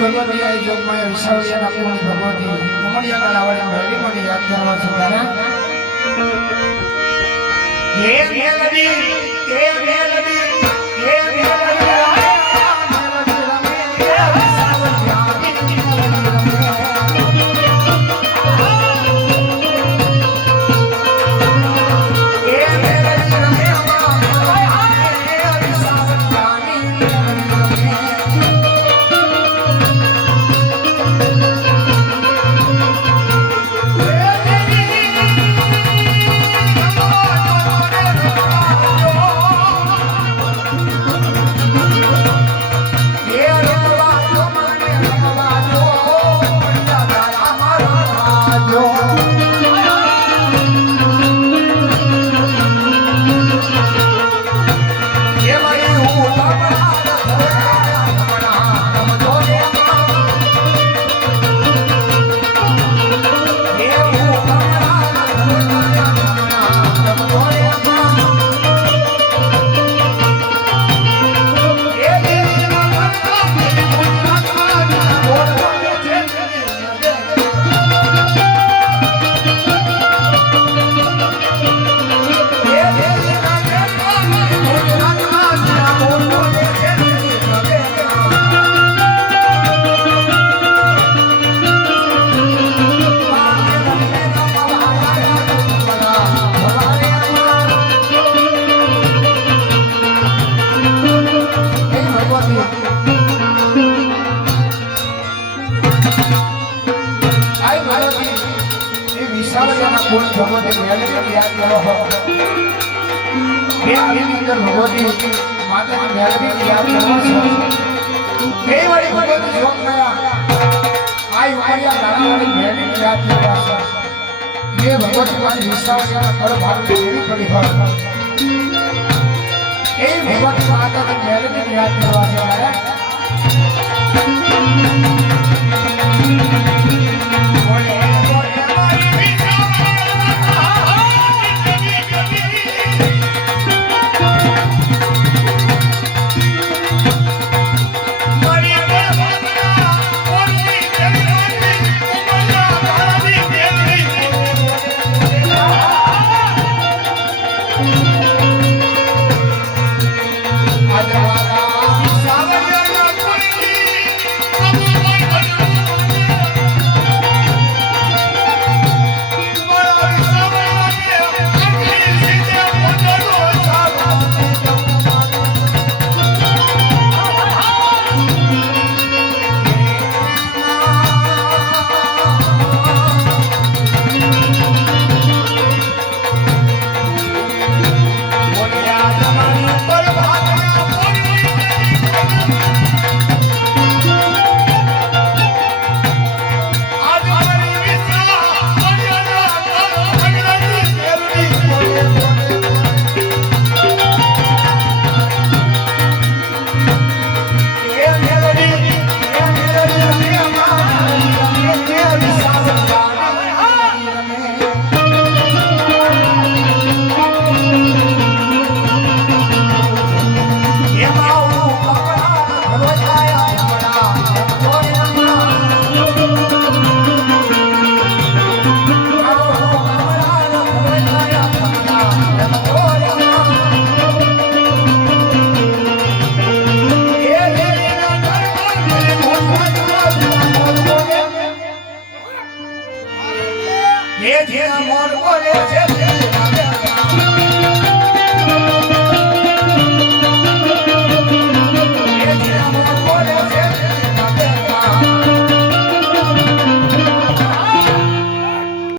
ભગવતી આઈ જોગમાં વિસાવડિયાના પૂર્ણ ભગવતી ઉમળિયા ગાલાવાળી મહેલી મને યાદ આય ભગવતી એ વિશાળ જેના કુળ ભગવતી યાદ કરો બે ભગવતી માતાજી મેળવી યાદ કરો બે યાદ કરો એ ભગવતી જેના ભારત એવી પડી એ ભગવતી માતાજી યાદ કરવા છે જે મોર બોલે છે